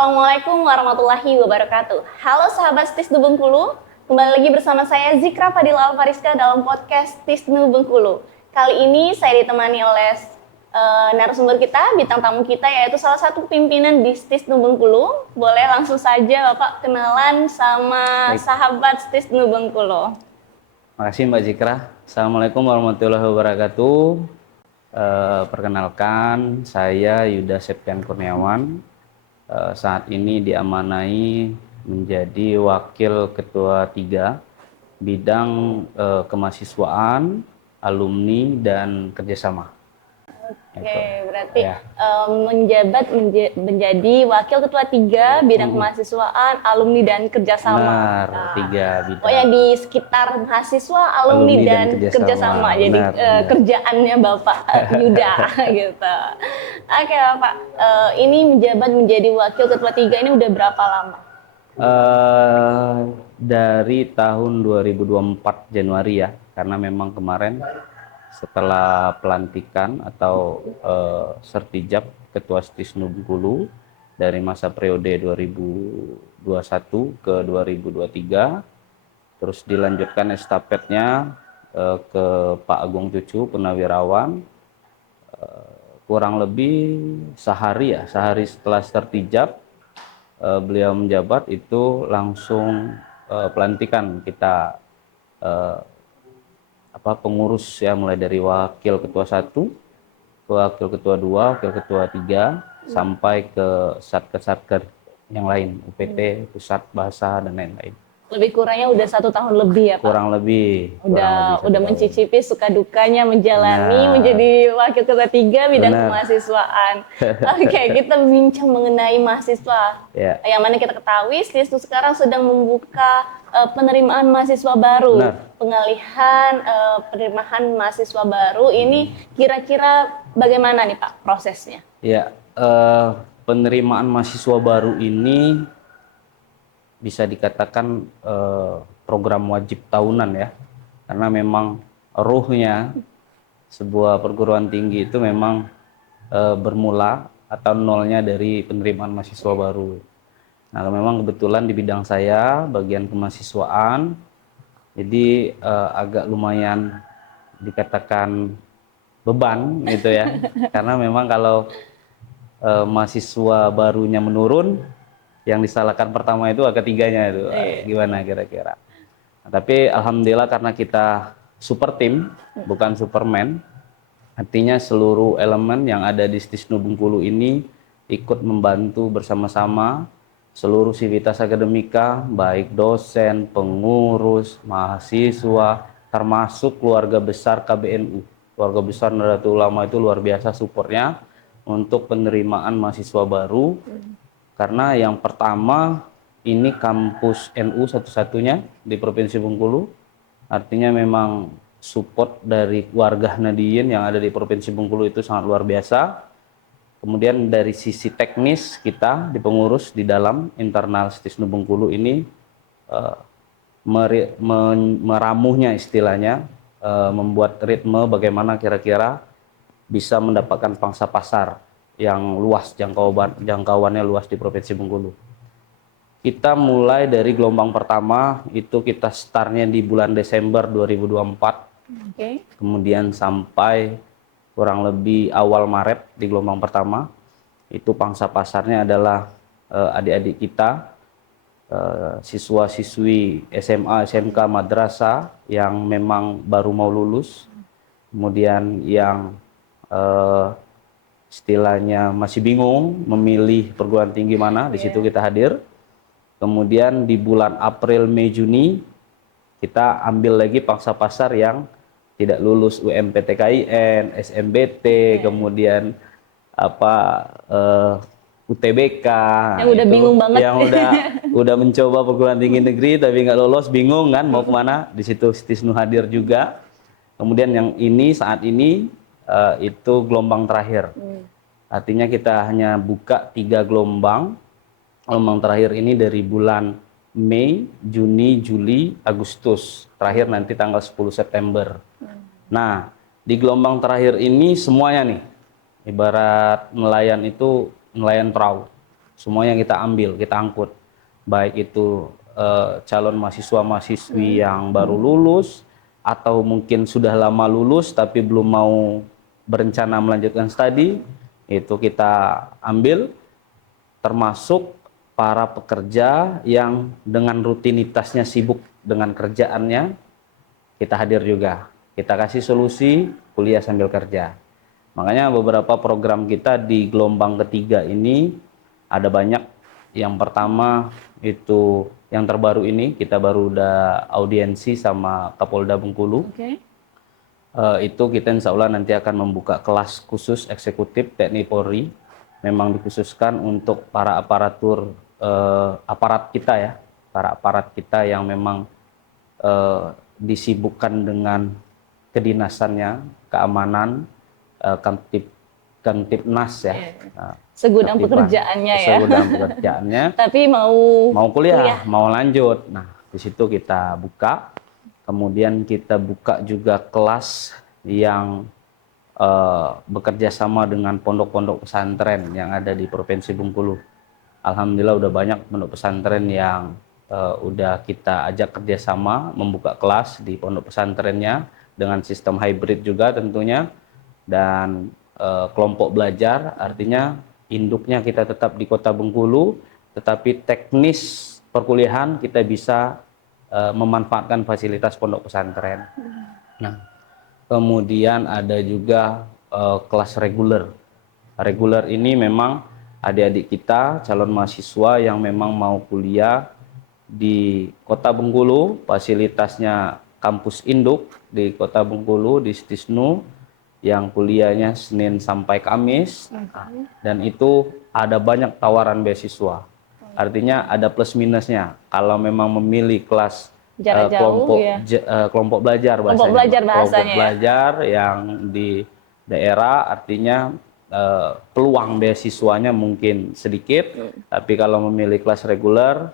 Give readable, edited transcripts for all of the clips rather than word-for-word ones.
Assalamualaikum warahmatullahi wabarakatuh. Halo sahabat Stisnu Bengkulu, kembali lagi bersama saya Zikra Fadila Alfariska dalam podcast Stisnu Bengkulu. Kali ini saya ditemani oleh narasumber kita, bintang tamu kita, yaitu salah satu pimpinan di Stisnu Bengkulu. Boleh langsung saja Bapak kenalan sama sahabat Stisnu Bengkulu. Makasih Mbak Zikra. Assalamualaikum warahmatullahi wabarakatuh. Perkenalkan, saya Yuda Septian Kurniawan. Saat ini diamanai menjadi Wakil Ketua 3 bidang kemahasiswaan, alumni, dan kerjasama. Oke, berarti menjadi Wakil Ketua 3 bidang kemahasiswaan, alumni, dan kerjasama. Benar, 3 bidang. Oh, yang di sekitar mahasiswa, alumni, dan kerjasama. Jadi kerjaannya Bapak Yuda gitu. Oke Bapak, ini menjabat menjadi Wakil Ketua 3 ini udah berapa lama? Dari tahun 2024 Januari ya, karena memang kemarin setelah pelantikan atau sertijab Ketua Stisnu Bengkulu dari masa periode 2021 ke 2023, terus dilanjutkan estafetnya ke Pak Agung Cucu Purnawirawan, kurang lebih sehari setelah sertijab beliau menjabat itu langsung pelantikan kita pengurus ya, mulai dari Wakil Ketua 1, Wakil Ketua 2, Wakil Ketua 3, sampai ke Satker yang lain, UPT, Pusat Bahasa, dan lain-lain. Lebih kurangnya udah 1 tahun lebih ya Pak? Kurang lebih. Udah mencicipi suka dukanya menjalani menjadi Wakil Ketua 3 bidang kemahasiswaan. Oke, kita bincang mengenai mahasiswa. Yang mana kita ketahui Stisnu sekarang sedang membuka penerimaan mahasiswa baru. Pengalihan penerimaan mahasiswa baru ini kira-kira bagaimana nih Pak prosesnya? Ya, penerimaan mahasiswa baru ini bisa dikatakan program wajib tahunan ya, karena memang ruhnya sebuah perguruan tinggi itu memang bermula atau nolnya dari penerimaan mahasiswa baru. Nah, memang kebetulan di bidang saya bagian kemahasiswaan, jadi agak lumayan dikatakan beban gitu ya, karena memang kalau mahasiswa barunya menurun, yang disalahkan pertama itu ketiganya itu gimana kira-kira. Nah, tapi alhamdulillah karena kita super tim bukan superman, artinya seluruh elemen yang ada di Stisnu Bengkulu ini ikut membantu bersama-sama seluruh sivitas akademika, baik dosen, pengurus, mahasiswa, termasuk keluarga besar KBNU. Keluarga besar Nahdlatul Ulama itu luar biasa supportnya untuk penerimaan mahasiswa baru. Karena yang pertama ini kampus NU satu-satunya di Provinsi Bengkulu, artinya memang support dari warga Nahdliyin yang ada di Provinsi Bengkulu itu sangat luar biasa. Kemudian dari sisi teknis kita di pengurus di dalam internal Stisnu Bengkulu ini meramuhnya istilahnya, membuat ritme bagaimana kira-kira bisa mendapatkan pangsa pasar yang luas, jangkauannya luas di Provinsi Bengkulu. Kita mulai dari gelombang pertama itu kita startnya di bulan Desember 2024, kemudian sampai kurang lebih awal Maret di gelombang pertama. Itu pangsa pasarnya adalah adik-adik kita, siswa-siswi SMA, SMK, madrasah yang memang baru mau lulus, kemudian yang istilahnya masih bingung memilih perguruan tinggi mana, di situ kita hadir. Kemudian di bulan April, Mei, Juni kita ambil lagi pangsa pasar yang tidak lulus UMPTKIN, SMBT, kemudian UTBK, yang udah bingung banget, yang udah mencoba perguruan tinggi negeri tapi nggak lolos, bingung kan mau kemana. Di situ Stisnu hadir juga. Kemudian yang ini saat ini itu gelombang terakhir. Artinya kita hanya buka 3 gelombang. Gelombang terakhir ini dari bulan Mei, Juni, Juli, Agustus. Terakhir nanti tanggal 10 September. Nah, di gelombang terakhir ini semuanya nih, ibarat nelayan itu nelayan perahu. semua yang kita ambil, kita angkut. Baik itu calon mahasiswa-mahasiswi yang baru lulus, atau mungkin sudah lama lulus tapi belum mau berencana melanjutkan studi, itu kita ambil, termasuk para pekerja yang dengan rutinitasnya sibuk dengan kerjaannya, kita hadir juga. Kita kasih solusi kuliah sambil kerja. Makanya beberapa program kita di gelombang ketiga ini ada banyak. Yang pertama itu yang terbaru ini, kita baru udah audiensi sama Kapolda Bengkulu. Itu kita insya Allah nanti akan membuka kelas khusus eksekutif TNI Polri. Memang dikhususkan untuk para aparatur aparat kita ya, para aparat kita yang memang disibukkan dengan kedinasannya, keamanan, Kamtipnas ya. Segudang pekerjaannya ya. Segudang pekerjaannya. Tapi mau kuliah, mau lanjut. Nah, di situ kita buka. Kemudian kita buka juga kelas yang bekerja sama dengan pondok-pondok pesantren yang ada di Provinsi Bengkulu. Alhamdulillah udah banyak pondok pesantren yang udah kita ajak kerjasama membuka kelas di pondok pesantrennya dengan sistem hybrid juga tentunya, dan kelompok belajar, artinya induknya kita tetap di Kota Bengkulu, tetapi teknis perkuliahan kita bisa memanfaatkan fasilitas pondok pesantren. Nah, kemudian ada juga kelas reguler. Reguler ini memang adik-adik kita, calon mahasiswa yang memang mau kuliah di Kota Bengkulu, fasilitasnya kampus induk di Kota Bengkulu, di Stisnu, yang kuliahnya Senin sampai Kamis, dan itu ada banyak tawaran beasiswa. Artinya ada plus minusnya. Kalau memang memilih kelas kelompok belajar yang di daerah, artinya peluang beasiswanya mungkin sedikit. Tapi kalau memilih kelas reguler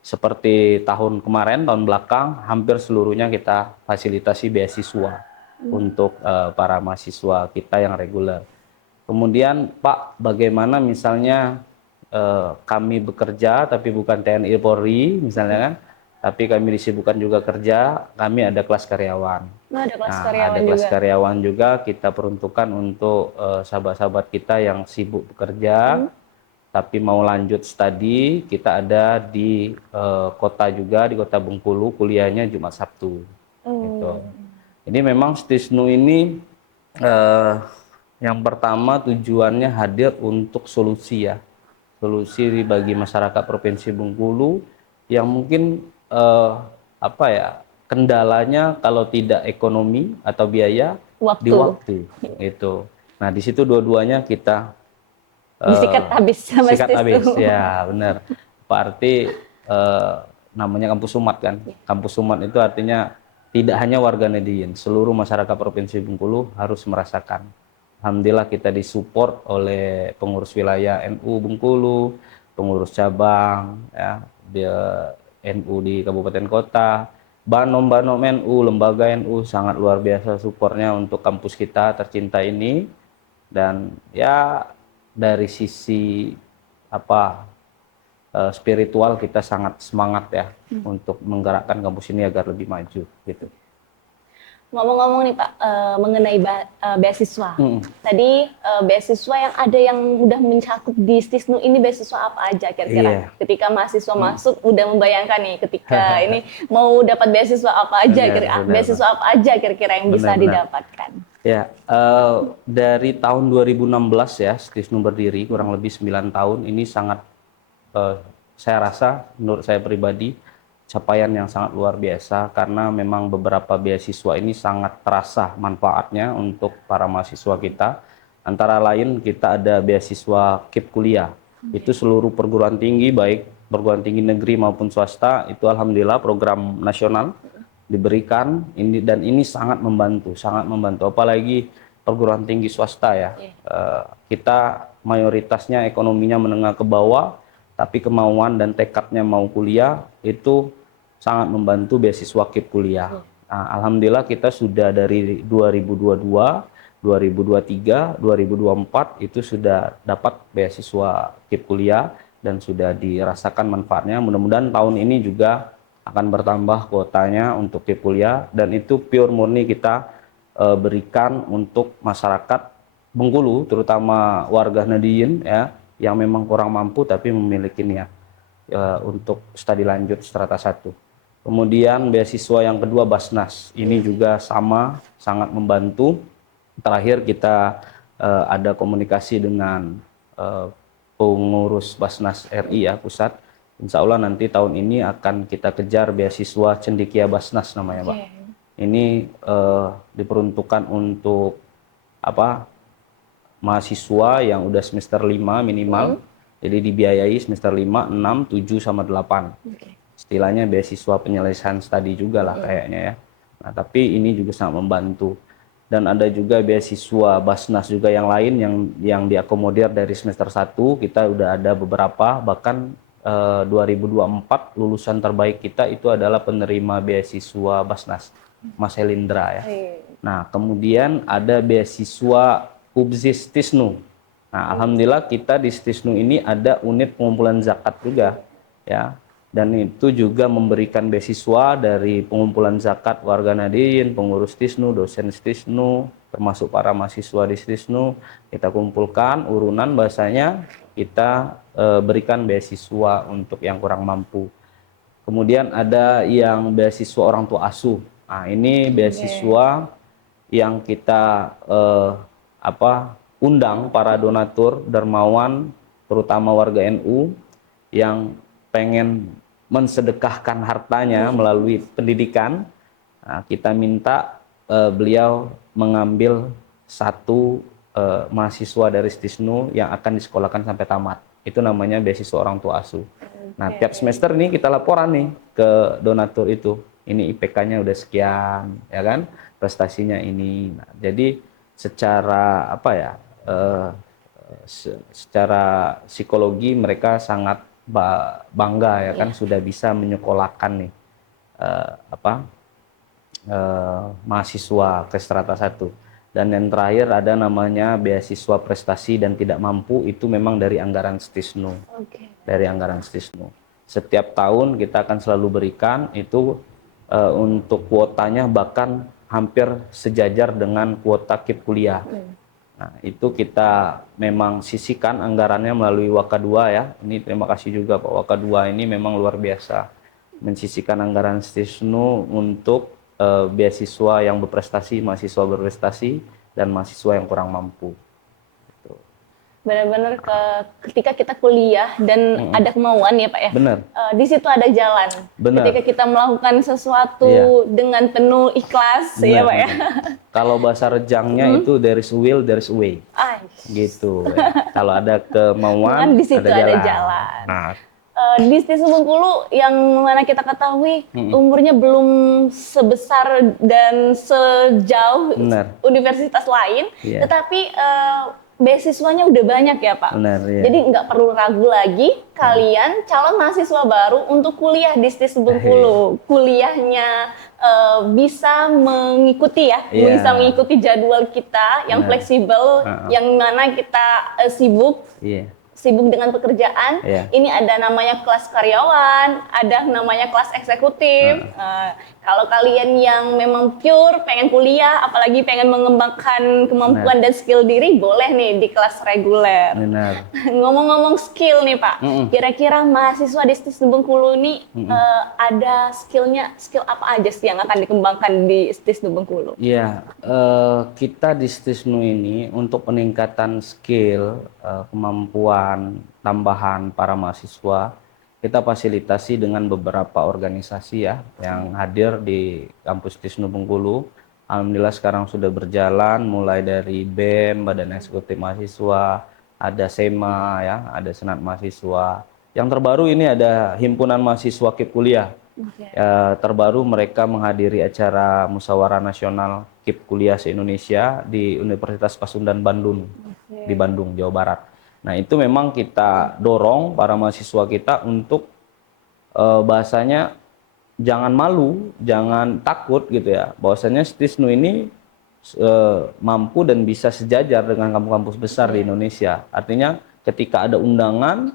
seperti tahun kemarin, tahun belakang, hampir seluruhnya kita fasilitasi beasiswa untuk para mahasiswa kita yang reguler. Kemudian Pak, bagaimana misalnya kami bekerja tapi bukan TNI Polri misalnya kan, tapi kami disibukkan juga kerja, kami ada kelas karyawan. Ada kelas karyawan juga kita peruntukkan untuk sahabat-sahabat kita yang sibuk bekerja tapi mau lanjut studi. Kita ada di kota juga, di Kota Bengkulu, kuliahnya Jumat Sabtu. Gitu. Jadi memang Stisnu ini yang pertama tujuannya hadir untuk solusi ya, solusi bagi masyarakat Provinsi Bengkulu yang mungkin kendalanya kalau tidak ekonomi atau biaya, di waktu itu. Nah di situ dua-duanya kita disikat habis sama sikat habis ya, benar. Berarti namanya kampus Sumat kan. Kampus Sumat itu artinya tidak hanya warga Nediyin, seluruh masyarakat Provinsi Bengkulu harus merasakan. Alhamdulillah kita disupport oleh pengurus wilayah NU Bengkulu, pengurus cabang, ya, NU di kabupaten kota, Banom NU, lembaga NU sangat luar biasa supportnya untuk kampus kita tercinta ini. Dan ya dari sisi spiritual kita sangat semangat ya untuk menggerakkan kampus ini agar lebih maju gitu. Ngomong-ngomong nih Pak, mengenai beasiswa. Tadi beasiswa yang ada yang udah mencakup di Stisnu ini beasiswa apa aja kira-kira? Ketika mahasiswa masuk udah membayangkan nih ketika ini mau dapat beasiswa apa aja beasiswa apa aja kira-kira yang bisa didapatkan? Ya, dari tahun 2016 ya Stisnu berdiri, kurang lebih 9 tahun ini sangat saya rasa menurut saya pribadi capaian yang sangat luar biasa, karena memang beberapa beasiswa ini sangat terasa manfaatnya untuk para mahasiswa kita. Antara lain kita ada beasiswa KIP kuliah. Itu seluruh perguruan tinggi, baik perguruan tinggi negeri maupun swasta, itu alhamdulillah program nasional diberikan ini, dan ini sangat membantu apalagi perguruan tinggi swasta ya. Kita mayoritasnya ekonominya menengah ke bawah, tapi kemauan dan tekadnya mau kuliah itu sangat membantu beasiswa KIP kuliah. Nah, alhamdulillah kita sudah dari 2022, 2023, 2024 itu sudah dapat beasiswa KIP kuliah. dan sudah dirasakan manfaatnya. Mudah-mudahan tahun ini juga akan bertambah kuotanya untuk KIP kuliah, dan itu pure murni kita berikan untuk masyarakat Bengkulu, terutama warga Nadiyin ya, yang memang kurang mampu tapi memiliki niat untuk studi lanjut strata 1. Kemudian beasiswa yang kedua Basnas, ini juga sama, sangat membantu. Terakhir kita ada komunikasi dengan pengurus Basnas RI ya, pusat. Insya Allah nanti tahun ini akan kita kejar beasiswa Cendekia Basnas namanya, Pak. Ini diperuntukkan untuk mahasiswa yang udah semester 5 minimal. Jadi dibiayai semester 5, 6, 7 sama 8. Istilahnya beasiswa penyelesaian studi juga lah kayaknya ya. Nah, tapi ini juga sangat membantu. Dan ada juga beasiswa Basnas juga yang lain yang diakomodir dari semester 1. Kita udah ada beberapa, bahkan 2024 lulusan terbaik kita itu adalah penerima beasiswa Basnas, Mas Helindra ya. Nah, kemudian ada beasiswa UBZIS Stisnu. Nah, alhamdulillah kita di Stisnu ini ada unit pengumpulan zakat juga ya. Dan itu juga memberikan beasiswa dari pengumpulan zakat warga Nadiyin, pengurus Stisnu, dosen Stisnu, termasuk para mahasiswa di Stisnu. Kita kumpulkan urunan, bahasanya kita berikan beasiswa untuk yang kurang mampu. Kemudian ada yang beasiswa orang tua asuh. Nah, ini beasiswa yang kita undang para donatur dermawan, terutama warga NU yang pengen mensedekahkan hartanya melalui pendidikan. Nah, kita minta beliau mengambil satu mahasiswa dari Stisnu yang akan disekolahkan sampai tamat. Itu namanya beasiswa orang tua asuh. Nah, tiap semester nih kita laporan nih ke donatur itu. Ini IPK-nya udah sekian, ya kan? Prestasinya ini. Nah, jadi secara secara psikologi mereka sangat bangga ya kan, sudah bisa menyekolahkan nih mahasiswa ke strata 1. Dan yang terakhir ada namanya beasiswa prestasi dan tidak mampu, itu memang dari anggaran Stisnu. Dari anggaran Stisnu. Setiap tahun kita akan selalu berikan itu untuk kuotanya bahkan hampir sejajar dengan kuota KIP kuliah. Nah, itu kita memang sisihkan anggarannya melalui Waka 2 ya. Ini terima kasih juga Pak, Waka 2 ini memang luar biasa. Mensisihkan anggaran Stisnu untuk beasiswa yang berprestasi, mahasiswa berprestasi, dan mahasiswa yang kurang mampu. Benar-benar ketika kita kuliah dan ada kemauan ya Pak ya. Benar. Di situ ada jalan. Benar. Ketika kita melakukan sesuatu dengan penuh ikhlas ya Pak ya. Kalau bahasa rejangnya itu there is a will, there is a way. Gitu. Ya. Kalau ada kemauan, di situ ada jalan. Nah, di Stisnu Bengkulu yang mana kita ketahui umurnya belum sebesar dan sejauh universitas lain, tetapi beasiswanya udah banyak ya Pak. Jadi nggak perlu ragu lagi kalian calon mahasiswa baru untuk kuliah di Stisnu Bengkulu. Kuliahnya bisa mengikuti ya, bisa mengikuti jadwal kita yang fleksibel, yang mana kita sibuk dengan pekerjaan. Ini ada namanya kelas karyawan, ada namanya kelas eksekutif. Kalau kalian yang memang pure pengen kuliah, apalagi pengen mengembangkan kemampuan dan skill diri, boleh nih di kelas reguler. Ngomong-ngomong skill nih Pak, kira-kira mahasiswa di Stisnu Bengkulu ini ada skill apa aja sih yang akan dikembangkan di Stisnu Bengkulu? Iya, kita di Stisnu ini untuk peningkatan skill, kemampuan tambahan para mahasiswa, kita fasilitasi dengan beberapa organisasi ya yang hadir di kampus Stisnu Bengkulu. Alhamdulillah sekarang sudah berjalan, mulai dari BEM, Badan Eksekutif Mahasiswa, ada SEMA ya, ada Senat Mahasiswa. Yang terbaru ini ada Himpunan Mahasiswa KIP Kuliah. Terbaru mereka menghadiri acara Musyawarah Nasional KIP Kuliah se-Indonesia di Universitas Pasundan Bandung, di Bandung, Jawa Barat. Nah, itu memang kita dorong para mahasiswa kita untuk bahasanya jangan malu, jangan takut gitu ya. Bahwasanya Stisnu ini mampu dan bisa sejajar dengan kampus-kampus besar di Indonesia. Artinya ketika ada undangan,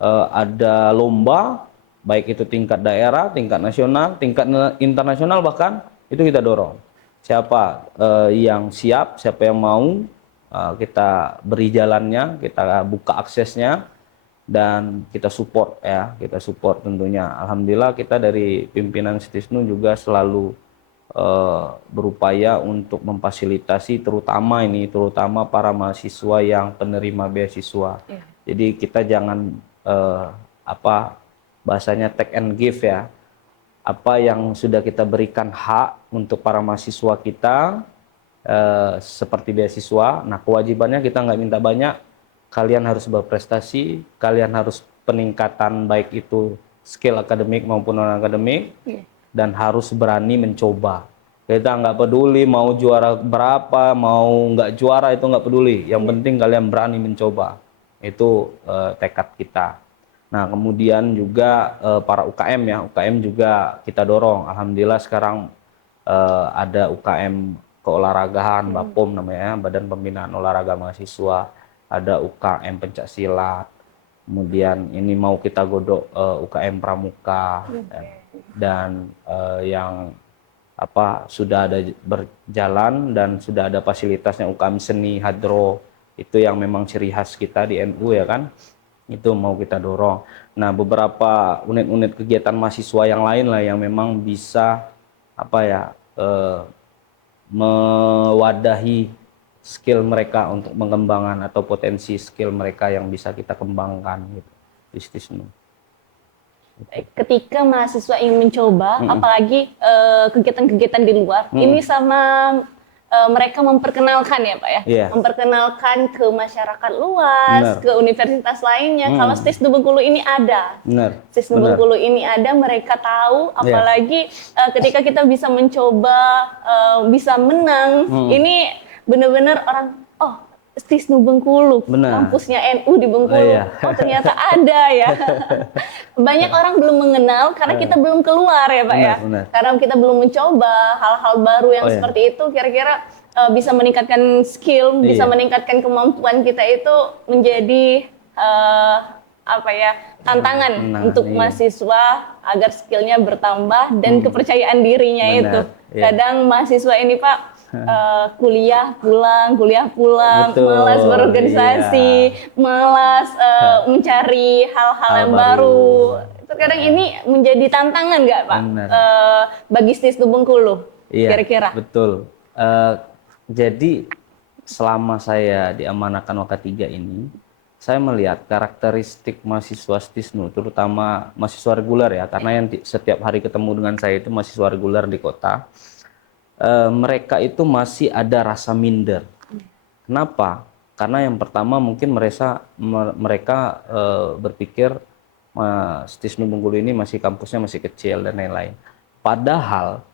ada lomba, baik itu tingkat daerah, tingkat nasional, tingkat internasional bahkan, itu kita dorong. Siapa yang siap, siapa yang mau, kita beri jalannya, kita buka aksesnya, dan kita support ya, kita support tentunya. Alhamdulillah kita dari pimpinan Stisnu juga selalu berupaya untuk memfasilitasi terutama para mahasiswa yang penerima beasiswa. Yeah. Jadi kita jangan bahasanya take and give ya. Apa yang sudah kita berikan hak untuk para mahasiswa kita seperti beasiswa, nah kewajibannya kita nggak minta banyak. Kalian harus berprestasi, kalian harus peningkatan baik itu skill akademik maupun non akademik, dan harus berani mencoba. Kita nggak peduli mau juara berapa, mau nggak juara itu nggak peduli. Yang penting kalian berani mencoba. Itu tekad kita. Nah kemudian juga para UKM ya, UKM juga kita dorong. Alhamdulillah sekarang ada UKM keolahragaan, BAPOM namanya, Badan Pembinaan Olahraga Mahasiswa. Ada UKM pencaksilat, kemudian ini mau kita godok UKM pramuka, dan yang sudah ada berjalan dan sudah ada fasilitasnya UKM seni hadro, itu yang memang ciri khas kita di NU ya kan, itu mau kita dorong. Nah beberapa unit-unit kegiatan mahasiswa yang lain lah yang memang bisa mewadahi skill mereka untuk mengembangkan atau potensi skill mereka yang bisa kita kembangkan gitu di Stisnu. Ketika mahasiswa ingin mencoba, apalagi kegiatan-kegiatan di luar, ini sama mereka memperkenalkan ya Pak ya, memperkenalkan ke masyarakat luas, ke universitas lainnya. Kalau Stisnu Bengkulu ini ada, Stisnu Bengkulu ini ada, mereka tahu. Apalagi ketika kita bisa mencoba, bisa menang, ini benar-benar orang, oh Stisnu Bengkulu, kampusnya NU di Bengkulu, oh ternyata ada ya. Banyak orang belum mengenal karena kita belum keluar ya Pak ya, karena kita belum mencoba hal-hal baru yang seperti itu, kira-kira bisa meningkatkan skill, bisa meningkatkan kemampuan kita itu menjadi tantangan untuk mahasiswa agar skillnya bertambah dan kepercayaan dirinya itu. Kadang mahasiswa ini Pak, kuliah pulang, malas berorganisasi, malas mencari hal-hal yang baru. Terkadang ini menjadi tantangan nggak Pak bagi Stisnu Bengkulu? Kira-kira? Betul. Jadi selama saya diamanahkan Waka3 ini, saya melihat karakteristik mahasiswa Stisnu, terutama mahasiswa reguler ya, karena yang setiap hari ketemu dengan saya itu mahasiswa reguler di kota. Mereka itu masih ada rasa minder. Kenapa? Karena yang pertama mungkin mereka berpikir Stisnu Bengkulu ini kampusnya masih kecil dan lain-lain. Padahal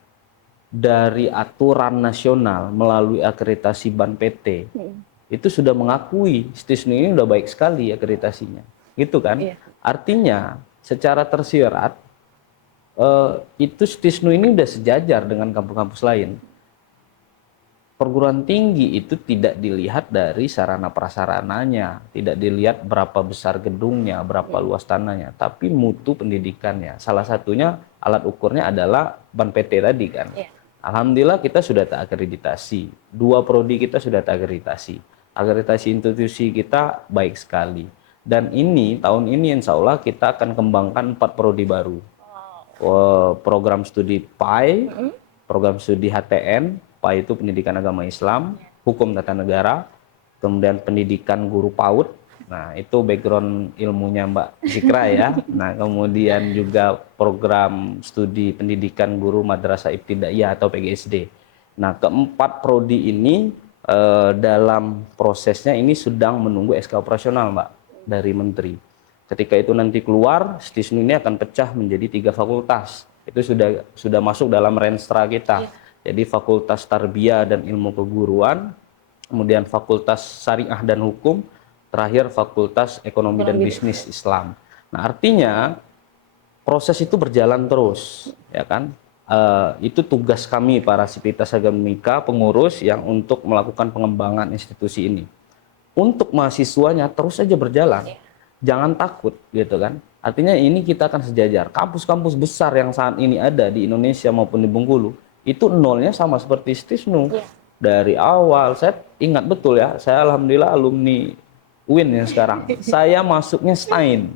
dari aturan nasional melalui akreditasi BAN PT itu sudah mengakui Stisnu ini udah baik sekali akreditasinya, gitu kan? Artinya secara tersirat itu Stisnu ini udah sejajar dengan kampus-kampus lain. Perguruan tinggi itu tidak dilihat dari sarana prasarananya, tidak dilihat berapa besar gedungnya, berapa luas tanahnya, tapi mutu pendidikannya. Salah satunya alat ukurnya adalah BAN PT tadi kan. Alhamdulillah kita sudah terakreditasi, 2 prodi kita sudah terakreditasi. Akreditasi institusi kita baik sekali. Dan tahun ini insya Allah kita akan kembangkan 4 prodi baru. Program studi PAI, program studi HTN, PAI itu pendidikan agama Islam, hukum tata negara, kemudian pendidikan guru PAUD, nah itu background ilmunya Mbak Zikra ya, nah kemudian juga program studi pendidikan guru madrasah ibtidaiyah atau PGSD. Nah keempat prodi ini dalam prosesnya ini sedang menunggu SK operasional Mbak dari Menteri. Ketika itu nanti keluar, Stisnu ini akan pecah menjadi 3 fakultas. Itu sudah masuk dalam renstra kita. Jadi Fakultas Tarbiyah dan Ilmu Keguruan, kemudian Fakultas Syariah dan Hukum, terakhir Fakultas Ekonomi dan Bisnis Islam. Nah, artinya proses itu berjalan terus, ya kan? Itu tugas kami para Sivitas Agamika, pengurus yang untuk melakukan pengembangan institusi ini. Untuk mahasiswanya terus saja berjalan. jangan takut gitu kan. Artinya ini kita akan sejajar. Kampus-kampus besar yang saat ini ada di Indonesia maupun di Bengkulu, itu nolnya sama seperti Stisnu. Iya. Dari awal, saya ingat betul ya, saya alhamdulillah alumni UIN yang sekarang. Saya masuknya STAIN.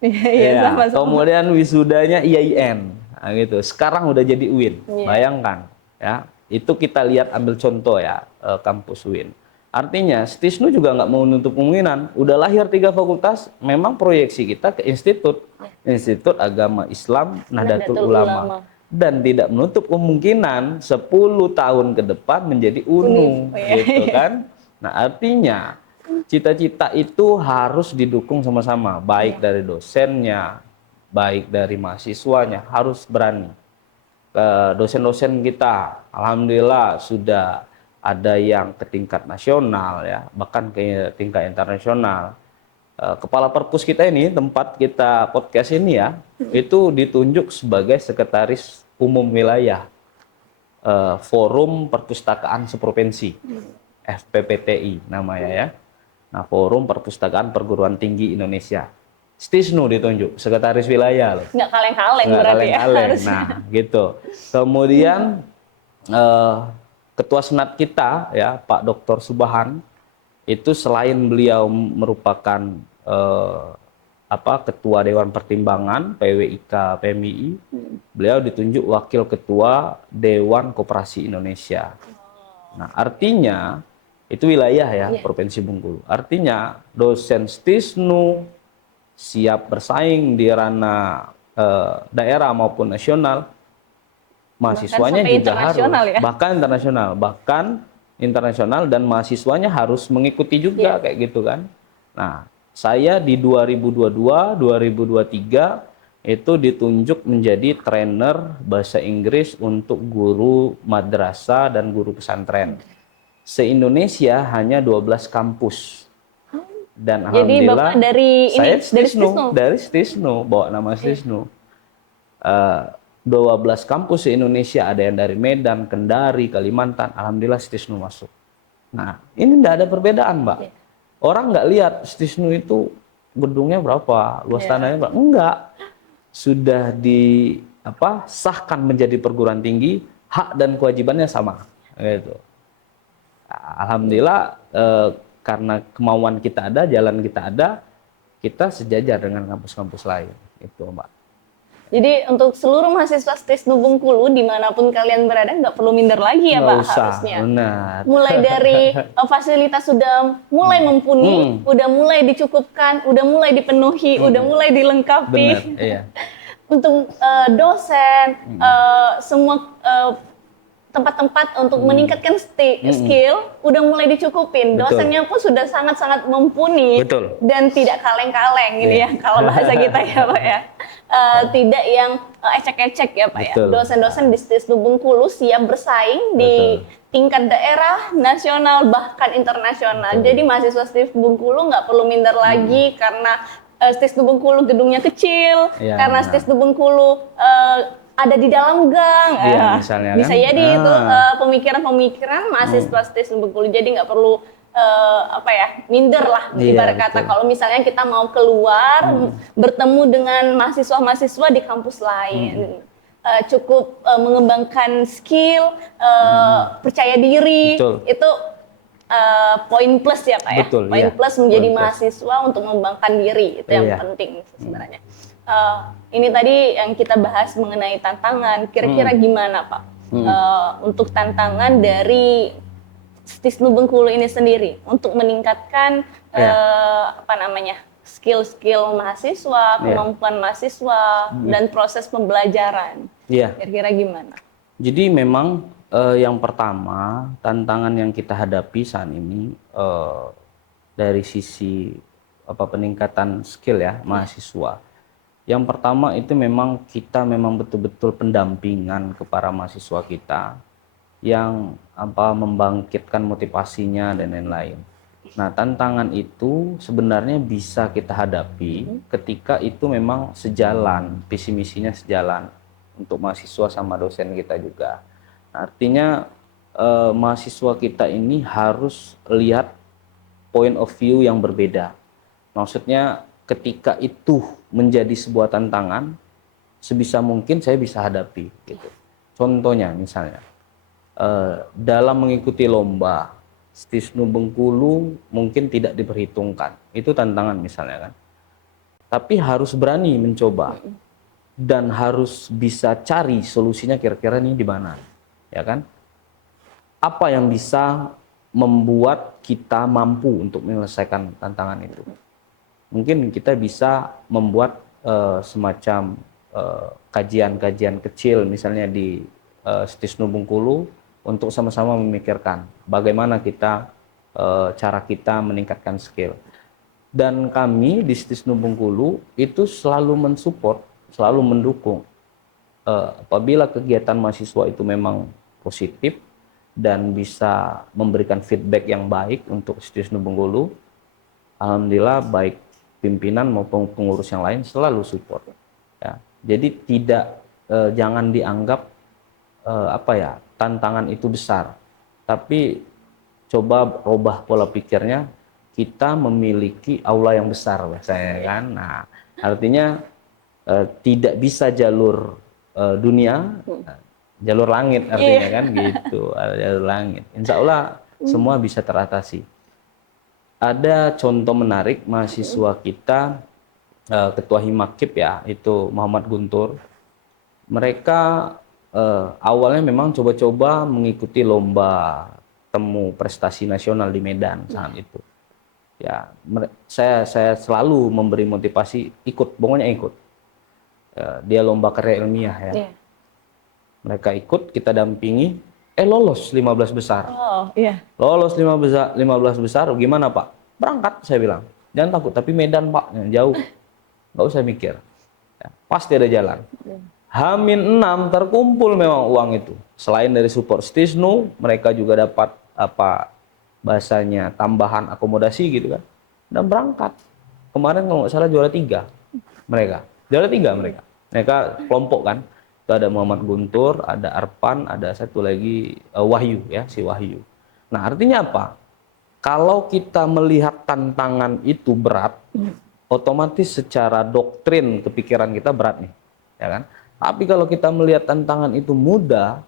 Iya, sama-sama. Kemudian wisudanya IAIN. Nah, gitu. Sekarang udah jadi UIN. Iya. Bayangkan ya. Itu kita lihat ambil contoh ya, kampus UIN. Artinya Stisnu juga nggak mau menutup kemungkinan. Udah lahir 3 fakultas, memang proyeksi kita ke Institut Agama Islam Nahdlatul Ulama. Dan tidak menutup kemungkinan 10 tahun ke depan menjadi UNU, gitu kan. Nah, artinya cita-cita itu harus didukung sama-sama, baik dari dosennya, baik dari mahasiswanya, harus berani. Dosen-dosen kita, alhamdulillah sudah ada yang ke tingkat nasional ya, bahkan ke tingkat internasional. Kepala Perpus kita ini, tempat kita podcast ini ya, itu ditunjuk sebagai sekretaris umum wilayah Forum Perpustakaan Seprovinsi, FPPTI namanya ya. Nah, Forum Perpustakaan Perguruan Tinggi Indonesia. Stisnu ditunjuk sekretaris wilayah loh. Nggak kaleng-kaleng berarti ya. Nah, gitu. Kemudian Ketua Senat kita ya, Pak Dr. Subahan, itu selain beliau merupakan Ketua Dewan Pertimbangan PWIK PMII, beliau ditunjuk Wakil Ketua Dewan Koperasi Indonesia. Nah, artinya itu wilayah ya, Provinsi Bengkulu. Artinya dosen Stisnu siap bersaing di ranah daerah maupun nasional. Mahasiswanya juga harus, ya? bahkan internasional dan mahasiswanya harus mengikuti juga kayak gitu kan. Nah, saya di 2022-2023 itu ditunjuk menjadi trainer bahasa Inggris untuk guru madrasah dan guru pesantren. Se-Indonesia hanya 12 kampus. Dan alhamdulillah Bapak dari Stisnu, bawa nama Stisnu. 12 kampus di Indonesia, ada yang dari Medan, Kendari, Kalimantan, alhamdulillah Stisnu masuk. Nah, ini tidak ada perbedaan, Mbak. Orang nggak lihat Stisnu itu gedungnya berapa, luas tanahnya berapa, enggak. Sudah sahkan menjadi perguruan tinggi, hak dan kewajibannya sama. Gitu. Alhamdulillah, karena kemauan kita ada, jalan kita ada, kita sejajar dengan kampus-kampus lain. Itu, Mbak. Jadi untuk seluruh mahasiswa Stisnu Bengkulu dimanapun kalian berada nggak perlu minder lagi ya Pak harusnya. Benar. Mulai dari fasilitas sudah mulai mumpuni, udah mulai dicukupkan, udah mulai dipenuhi, udah mulai dilengkapi. Benar, iya. Untuk dosen, semua tempat-tempat untuk meningkatkan skill udah mulai dicukupin. Dosennya pun sudah sangat-sangat mumpuni. Betul. Dan tidak kaleng-kaleng ini ya kalau bahasa kita ya Pak ya. Tidak yang ecek-ecek ya Pak. Betul. Ya. Dosen-dosen di Stisnu Bengkulu siap bersaing di tingkat daerah, nasional, bahkan internasional. Betul. Jadi mahasiswa Stisnu Bengkulu nggak perlu minder lagi karena Stisnu Bengkulu gedungnya kecil, karena Stisnu Bengkulu ada di dalam gang, misalnya, bisa jadi itu pemikiran-pemikiran mahasiswa Stisnu Bengkulu. Jadi nggak perlu minder lah ibarat kata. Kalau misalnya kita mau keluar bertemu dengan mahasiswa-mahasiswa di kampus lain, cukup mengembangkan skill, percaya diri, itu poin plus ya Pak ya. Poin plus menjadi mahasiswa untuk mengembangkan diri itu yang penting sebenarnya. Ini tadi yang kita bahas mengenai tantangan. Kira-kira gimana Pak untuk tantangan dari Stisnu Bengkulu ini sendiri untuk meningkatkan skill-skill mahasiswa, kemampuan mahasiswa dan proses pembelajaran. Kira-kira gimana? Jadi memang yang pertama tantangan yang kita hadapi saat ini dari sisi peningkatan skill ya mahasiswa. Yang pertama itu memang kita betul-betul pendampingan kepada mahasiswa kita yang membangkitkan motivasinya dan lain-lain. Nah, tantangan itu sebenarnya bisa kita hadapi ketika itu memang sejalan, visi misinya sejalan untuk mahasiswa sama dosen kita juga. Nah, artinya mahasiswa kita ini harus lihat point of view yang berbeda. Maksudnya ketika itu menjadi sebuah tantangan, sebisa mungkin saya bisa hadapi gitu. Contohnya misalnya dalam mengikuti lomba Stisnu Bengkulu mungkin tidak diperhitungkan, itu tantangan misalnya kan. Tapi harus berani mencoba dan harus bisa cari solusinya kira-kira ini di mana, ya kan? Apa yang bisa membuat kita mampu untuk menyelesaikan tantangan itu? Mungkin kita bisa membuat semacam kajian-kajian kecil misalnya di Stisnu Bengkulu untuk sama-sama memikirkan bagaimana kita cara kita meningkatkan skill. Dan kami di Stisnu Bengkulu itu selalu mensupport, selalu mendukung apabila kegiatan mahasiswa itu memang positif dan bisa memberikan feedback yang baik untuk Stisnu Bengkulu. Alhamdulillah baik pimpinan maupun pengurus yang lain selalu support. Ya, jadi tidak jangan dianggap tantangan itu besar, tapi coba rubah pola pikirnya. Kita memiliki aula yang besar, saya kan. Nah, artinya tidak bisa jalur dunia, jalur langit artinya kan gitu, jalur langit. Insya Allah semua bisa teratasi. Ada contoh menarik mahasiswa kita, Ketua Himakip ya, itu Muhammad Guntur. Mereka awalnya memang coba-coba mengikuti lomba temu prestasi nasional di Medan saat itu. Ya, saya selalu memberi motivasi ikut, pokoknya ikut. Dia lomba karya ilmiah ya. Yeah. Mereka ikut, kita dampingi, lolos 15 besar. Oh, iya. Lolos 15 besar, gimana Pak? Berangkat, saya bilang. Jangan takut, tapi Medan Pak, jauh. Nggak usah mikir. Ya, pasti ada jalan. H-6 terkumpul memang uang itu. Selain dari support Stisnu, mereka juga dapat bahasanya tambahan akomodasi gitu kan. Dan berangkat. Kemarin kalau nggak salah juara 3 mereka. Juara 3 mereka. Mereka kelompok kan. Itu ada Muhammad Guntur, ada Arpan, ada satu lagi Wahyu ya, si Wahyu. Nah, artinya apa? Kalau kita melihat tantangan itu berat, otomatis secara doktrin kepikiran kita berat nih, ya kan? Tapi kalau kita melihat tantangan itu mudah,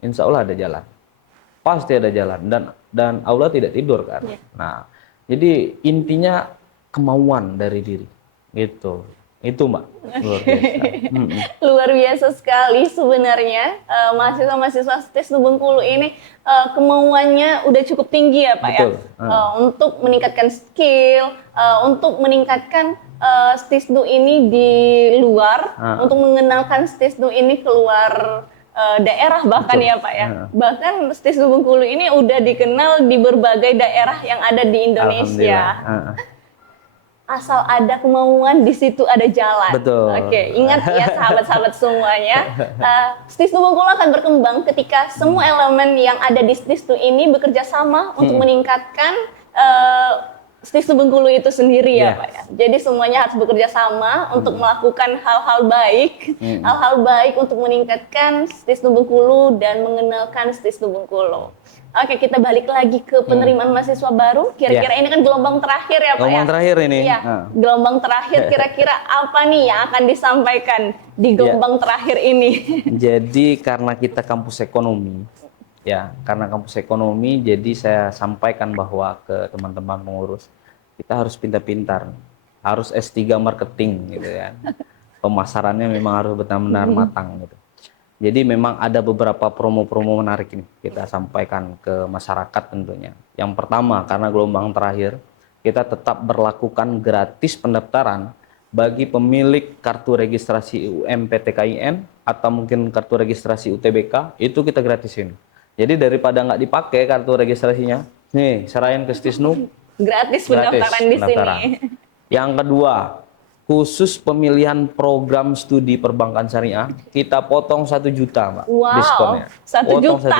insya Allah ada jalan. Pasti ada jalan, dan Allah tidak tidur kan. Yeah. Nah, jadi intinya kemauan dari diri, gitu. Itu Mbak. Luar biasa. Luar biasa sekali sebenarnya mahasiswa-mahasiswa Stisnu Bengkulu ini kemauannya udah cukup tinggi ya Pak. Betul. Ya, untuk meningkatkan skill, untuk meningkatkan Stisnu ini di luar, untuk mengenalkan Stisnu ini keluar daerah bahkan. Betul. Ya Pak ya. Bahkan Stisnu Bengkulu ini udah dikenal di berbagai daerah yang ada di Indonesia. Asal ada kemauan, di situ ada jalan. Betul. Oke, ingat ya sahabat-sahabat semuanya. Stisnu Bengkulu akan berkembang ketika semua elemen yang ada di Stisnu ini bekerja sama untuk meningkatkan Stisnu Bengkulu itu sendiri ya Pak ya. Jadi semuanya harus bekerja sama untuk melakukan hal-hal baik, hal-hal baik untuk meningkatkan Stisnu Bengkulu dan mengenalkan Stisnu Bengkulu. Oke, kita balik lagi ke penerimaan mahasiswa baru. Kira-kira ini kan gelombang terakhir ya Pak. Gelombang terakhir ini. Iya, gelombang terakhir. Kira-kira apa nih yang akan disampaikan di gelombang terakhir ini? Jadi karena kita kampus ekonomi, ya, karena kampus ekonomi, jadi saya sampaikan bahwa ke teman-teman pengurus, kita harus pintar-pintar, harus S3 marketing gitu kan. Pemasarannya memang harus benar-benar matang gitu. Jadi memang ada beberapa promo-promo menarik ini kita sampaikan ke masyarakat tentunya. Yang pertama, karena gelombang terakhir, kita tetap berlakukan gratis pendaftaran bagi pemilik kartu registrasi UMPTKIN atau mungkin kartu registrasi UTBK, itu kita gratisin. Jadi daripada nggak dipakai kartu registrasinya, nih serahin ke Stisnu, gratis pendaftaran di sini. Yang kedua, khusus pemilihan program studi perbankan syariah, kita potong 1 juta, Mbak. Wow, diskonnya. 1 juta.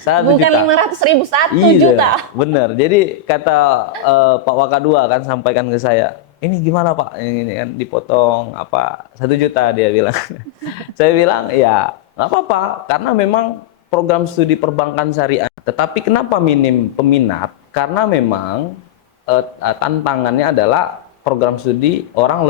1 Bukan juta. 500.000, 1 iya, juta. Bener. Jadi kata Pak Wakadua kan sampaikan ke saya, ini gimana Pak? Ini kan dipotong 1 juta dia bilang. Saya bilang ya nggak apa-apa, karena memang program studi perbankan syariah. Tetapi kenapa minim peminat? Karena memang tantangannya adalah program studi orang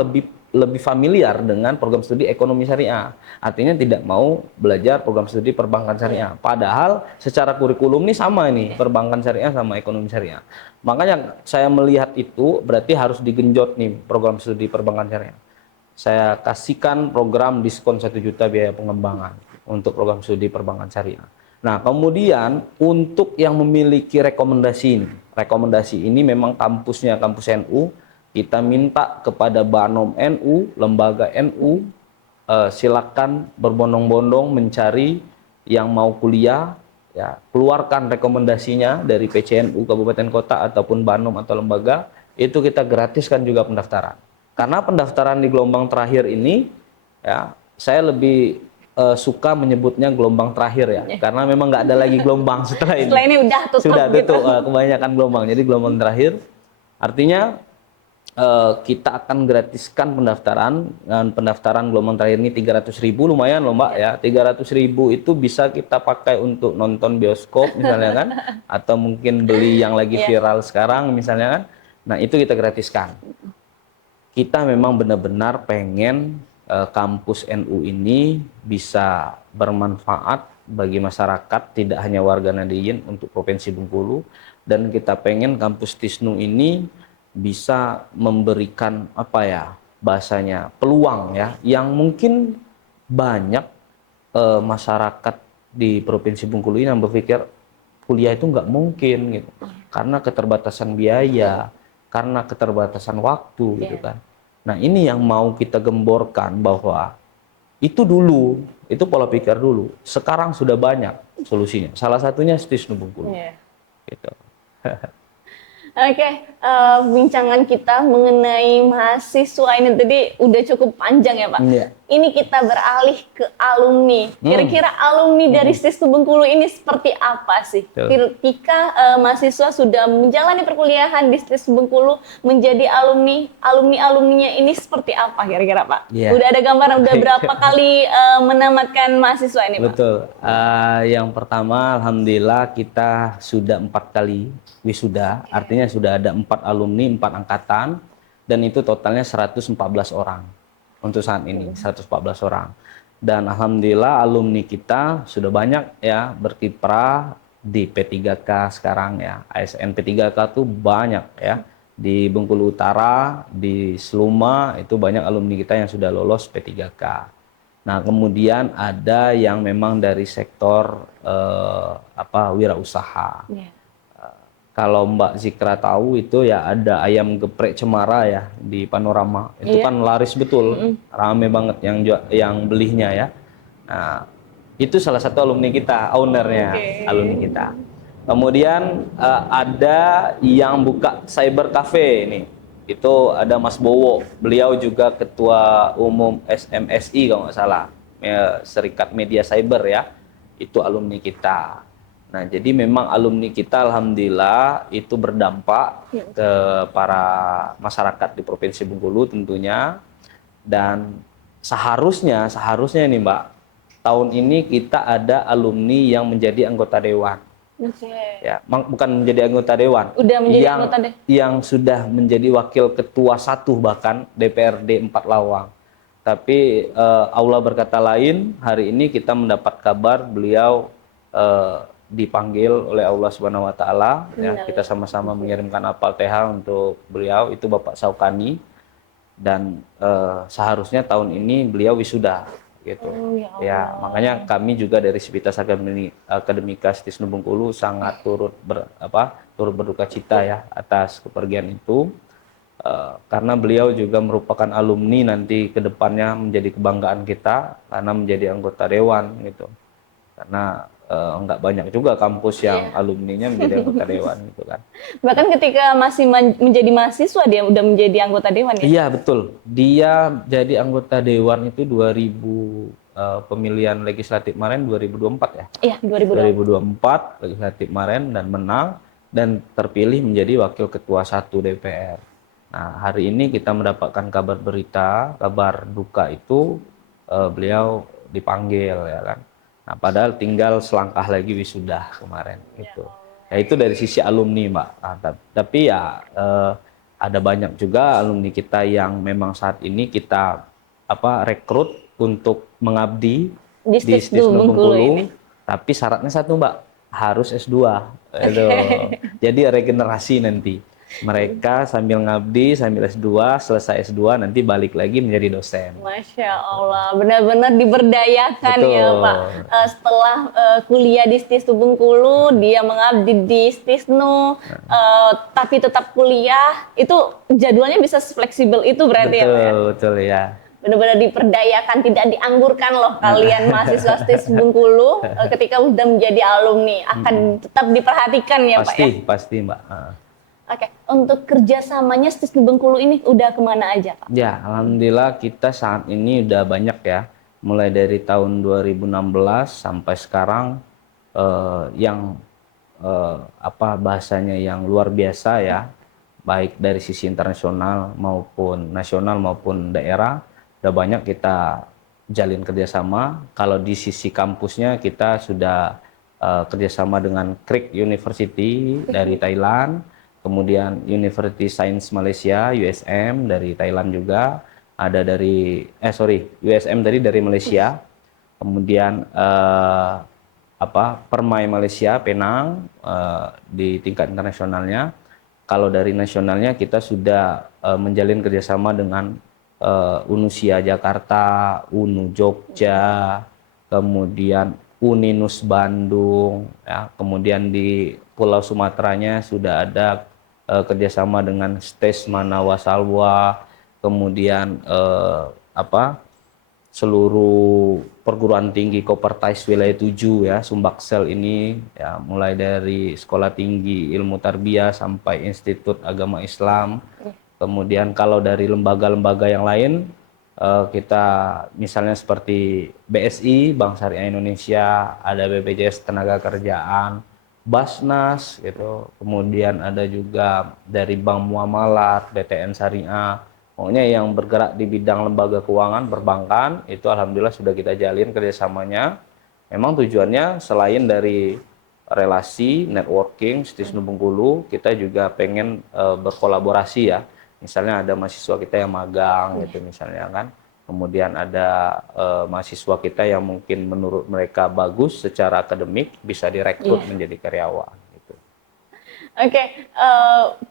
lebih familiar dengan program studi ekonomi syariah. Artinya tidak mau belajar program studi perbankan syariah. Padahal secara kurikulum ini sama ini, perbankan syariah sama ekonomi syariah. Makanya saya melihat itu berarti harus digenjot nih program studi perbankan syariah. Saya kasihkan program diskon 1 juta biaya pengembangan untuk program studi perbankan syariah. Nah, kemudian untuk yang memiliki rekomendasi ini memang kampusnya kampus NU. Kita minta kepada Banom NU, lembaga NU, silakan berbondong-bondong mencari yang mau kuliah, ya, keluarkan rekomendasinya dari PCNU Kabupaten Kota ataupun Banom atau lembaga, itu kita gratiskan juga pendaftaran. Karena pendaftaran di gelombang terakhir ini, ya, saya lebih suka menyebutnya gelombang terakhir ya, karena memang nggak ada lagi gelombang setelah ini. Setelah ini udah tutup. Sudah tutup, gitu. Kebanyakan gelombang. Jadi gelombang terakhir, artinya kita akan gratiskan pendaftaran, dan pendaftaran gelombang terakhir ini 300.000, lumayan loh Mbak ya. 300.000 itu bisa kita pakai untuk nonton bioskop misalnya kan, atau mungkin beli yang lagi viral sekarang misalnya kan. Nah itu kita gratiskan. Kita memang benar-benar pengen kampus NU ini bisa bermanfaat bagi masyarakat, tidak hanya warga Nadiyin untuk Provinsi Bengkulu, dan kita pengen kampus Tisnu ini bisa memberikan apa ya bahasanya peluang ya yang mungkin banyak masyarakat di Provinsi Bengkulu ini yang berpikir kuliah itu nggak mungkin gitu karena keterbatasan biaya, karena keterbatasan waktu gitu kan. Nah ini yang mau kita gemborkan bahwa itu dulu, itu pola pikir dulu, sekarang sudah banyak solusinya. Salah satunya Tisnu Bengkulu. Gitu. Oke, bincangan kita mengenai mahasiswa ini tadi udah cukup panjang ya Pak. Ini kita beralih ke alumni. Kira-kira alumni dari Tisnu Bengkulu ini seperti apa sih? Ketika mahasiswa sudah menjalani perkuliahan di Tisnu Bengkulu menjadi alumninya ini seperti apa kira-kira Pak? Udah ada gambaran udah berapa kali menamatkan mahasiswa ini Pak? Betul. Yang pertama, alhamdulillah kita sudah 4 kali wisuda, artinya sudah ada 4 alumni, 4 angkatan, dan itu totalnya 114 orang untuk saat ini, 114 orang. Dan alhamdulillah alumni kita sudah banyak ya berkiprah di P3K sekarang ya, ASN P3K tuh banyak ya, di Bengkulu Utara, di Seluma itu banyak alumni kita yang sudah lolos P3K. Nah kemudian ada yang memang dari sektor wirausaha. Kalau Mbak Zikra tahu itu ya ada ayam geprek Cemara ya di Panorama. Itu kan laris betul, rame banget yang belinya ya. Nah, itu salah satu alumni kita, ownernya alumni kita. Kemudian ada yang buka cyber cafe ini. Itu ada Mas Bowo, beliau juga ketua umum SMSI kalau nggak salah, Serikat Media Cyber ya. Itu alumni kita. Nah, jadi memang alumni kita alhamdulillah itu berdampak ke para masyarakat di Provinsi Bengkulu tentunya. Dan seharusnya ini Mbak, tahun ini kita ada alumni yang menjadi anggota dewan. Ya, bukan menjadi anggota dewan. Udah menjadi anggota dewan. Yang sudah menjadi wakil ketua 1 bahkan DPRD 4 Lawang. Tapi Allah berkata lain, hari ini kita mendapat kabar beliau dipanggil oleh Allah Subhanahu wa taala ya, kita sama-sama mengirimkan Al-Fatihah untuk beliau, itu Bapak Saukani, dan seharusnya tahun ini beliau wisuda gitu. Ya, makanya kami juga dari Sivitas Akademika Tisnu Bengkulu sangat turut berduka cita ya atas kepergian itu, karena beliau juga merupakan alumni nanti kedepannya menjadi kebanggaan kita karena menjadi anggota dewan gitu. Karena nggak banyak juga kampus yang alumninya menjadi anggota dewan gitu kan. Bahkan ketika masih menjadi mahasiswa dia udah menjadi anggota dewan ya? Iya betul, dia jadi anggota dewan itu 2000 pemilihan legislatif kemarin 2024 ya? Iya 2024 legislatif kemarin, dan menang dan terpilih menjadi wakil ketua 1 DPR. Nah hari ini kita mendapatkan kabar duka itu beliau dipanggil ya kan. Nah, padahal tinggal selangkah lagi wisuda kemarin gitu. Ya itu dari sisi alumni Mbak. Nah, tapi ya ada banyak juga alumni kita yang memang saat ini kita rekrut untuk mengabdi Di di Stisnu Stisnu Bengkulu ini. Bengkulu, tapi syaratnya satu Mbak, harus S2. Jadi regenerasi nanti. Mereka sambil ngabdi, sambil S2, selesai S2 nanti balik lagi menjadi dosen. Masya Allah, benar-benar diberdayakan. Betul. Ya Pak. Setelah kuliah di Stisnu Bengkulu, dia mengabdi di Stisnu, tapi tetap kuliah, itu jadwalnya bisa fleksibel itu berarti. Betul, ya Pak? Betul ya. Benar-benar diperdayakan, tidak dianggurkan loh kalian mahasiswa Stisnu Bengkulu ketika sudah menjadi alumni, akan tetap diperhatikan ya Pak ya? Pasti Mbak. Oke, untuk kerjasamanya Stisnu Bengkulu ini udah kemana aja Pak? Ya, alhamdulillah kita saat ini udah banyak ya, mulai dari tahun 2016 sampai sekarang yang bahasanya yang luar biasa ya, baik dari sisi internasional maupun nasional maupun daerah, udah banyak kita jalin kerjasama. Kalau di sisi kampusnya kita sudah kerjasama dengan KRIK University dari Thailand, kemudian University Science Malaysia USM dari Thailand juga, ada dari USM dari Malaysia, kemudian Permai Malaysia Penang di tingkat internasionalnya. Kalau dari nasionalnya kita sudah menjalin kerjasama dengan Unusia Jakarta, UNU Jogja, kemudian Uninus Bandung, ya, kemudian di Pulau Sumateranya sudah ada kerjasama dengan STES Manawa Salwa, kemudian seluruh perguruan tinggi Kopertais wilayah 7 ya, Sumbaksel ini ya, mulai dari Sekolah Tinggi Ilmu Tarbiyah sampai Institut Agama Islam. Kemudian kalau dari lembaga-lembaga yang lain kita misalnya seperti BSI, Bank Syariah Indonesia, ada BPJS Tenaga-Kerjaan, Basnas gitu, kemudian ada juga dari Bank Muamalat, BTN Syariah, pokoknya yang bergerak di bidang lembaga keuangan, perbankan, itu alhamdulillah sudah kita jalin kerjasamanya. Memang tujuannya selain dari relasi, networking, Stisnu Bengkulu, kita juga pengen berkolaborasi ya. Misalnya ada mahasiswa kita yang magang gitu misalnya kan. Kemudian ada mahasiswa kita yang mungkin menurut mereka bagus secara akademik, bisa direkrut menjadi karyawan. Gitu. Oke,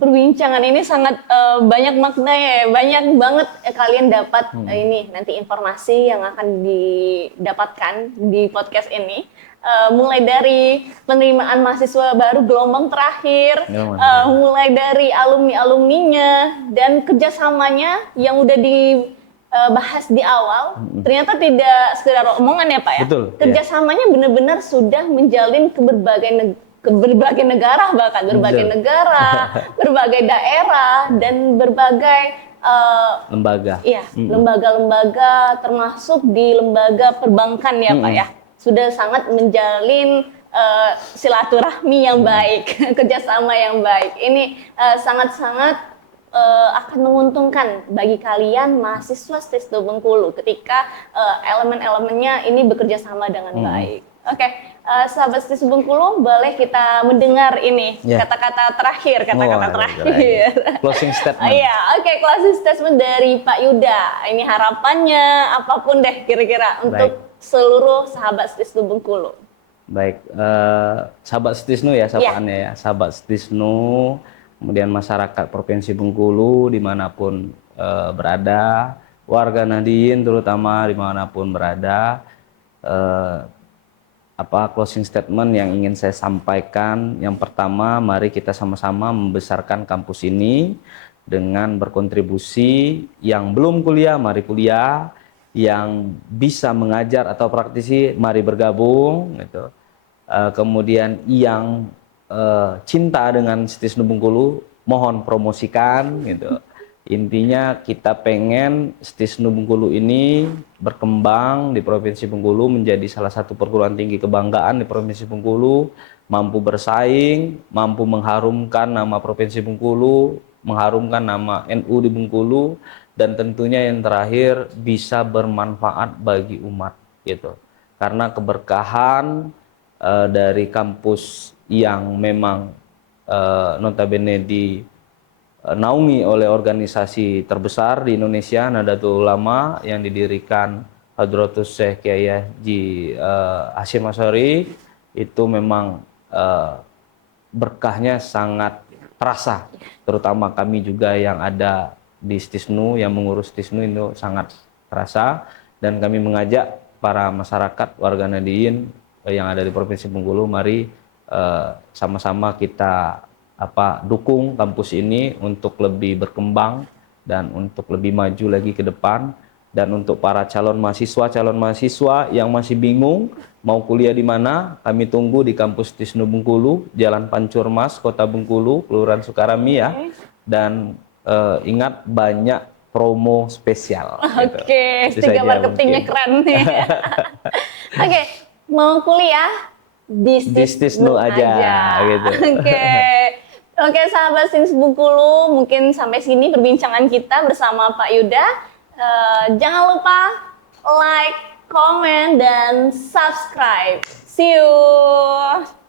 perbincangan ini sangat banyak makna ya, banyak banget kalian dapat ini nanti informasi yang akan didapatkan di podcast ini. Mulai dari penerimaan mahasiswa baru gelombang terakhir, mulai dari alumni-alumninya, dan kerjasamanya yang udah bahas di awal, ternyata tidak sekedar omongan ya Pak ya. Betul, kerjasamanya benar-benar sudah menjalin ke berbagai negara, bahkan berbagai negara, berbagai daerah, dan berbagai lembaga. Iya, lembaga-lembaga, termasuk di lembaga perbankan ya Pak ya. Sudah sangat menjalin silaturahmi yang baik, kerjasama yang baik. Ini sangat-sangat akan menguntungkan bagi kalian mahasiswa Stisnu Bengkulu ketika elemen-elemennya ini bekerja sama dengan baik. Oke, sahabat Stisnu Bengkulu, boleh kita mendengar ini kata-kata terakhir, terakhir. Closing statement. Iya, oke, closing statement dari Pak Yuda. Ini harapannya apapun deh kira-kira untuk seluruh sahabat Stisnu Bengkulu. Baik, sahabat Stisnu ya sapaannya ya, sahabat Stisnu. Kemudian masyarakat Provinsi Bengkulu dimanapun berada, warga Nahdien terutama dimanapun berada, closing statement yang ingin saya sampaikan. Yang pertama, mari kita sama-sama membesarkan kampus ini dengan berkontribusi. Yang belum kuliah, mari kuliah. Yang bisa mengajar atau praktisi, mari bergabung. Gitu. Kemudian yang cinta dengan Stisnu Bengkulu, mohon promosikan gitu. Intinya kita pengen Stisnu Bengkulu ini berkembang di Provinsi Bengkulu menjadi salah satu perguruan tinggi kebanggaan di Provinsi Bengkulu, mampu bersaing, mampu mengharumkan nama Provinsi Bengkulu, mengharumkan nama NU di Bengkulu, dan tentunya yang terakhir bisa bermanfaat bagi umat gitu. Karena keberkahan dari kampus yang memang notabene naungi oleh organisasi terbesar di Indonesia, Nahdlatul Ulama, yang didirikan Hadratus Syekh Kiai Haji Hasyim Asy'ari. Itu memang berkahnya sangat terasa, terutama kami juga yang ada di Stisnu, yang mengurus Stisnu itu sangat terasa. Dan kami mengajak para masyarakat warga Nahdliyin yang ada di Provinsi Bengkulu, mari sama-sama kita dukung kampus ini untuk lebih berkembang dan untuk lebih maju lagi ke depan. Dan untuk para calon mahasiswa yang masih bingung mau kuliah di mana, kami tunggu di kampus Stisnu Bengkulu, Jalan Pancur Mas, Kota Bengkulu, Kelurahan Sukarami ya. Dan ingat, banyak promo spesial. Oke, tiga marketingnya keren nih. Oke, mau kuliah di Stisnu aja. Gitu. Oke, sahabat Stisnu Bengkulu, mungkin sampai sini perbincangan kita bersama Pak Yuda. Jangan lupa like, comment, dan subscribe. See you.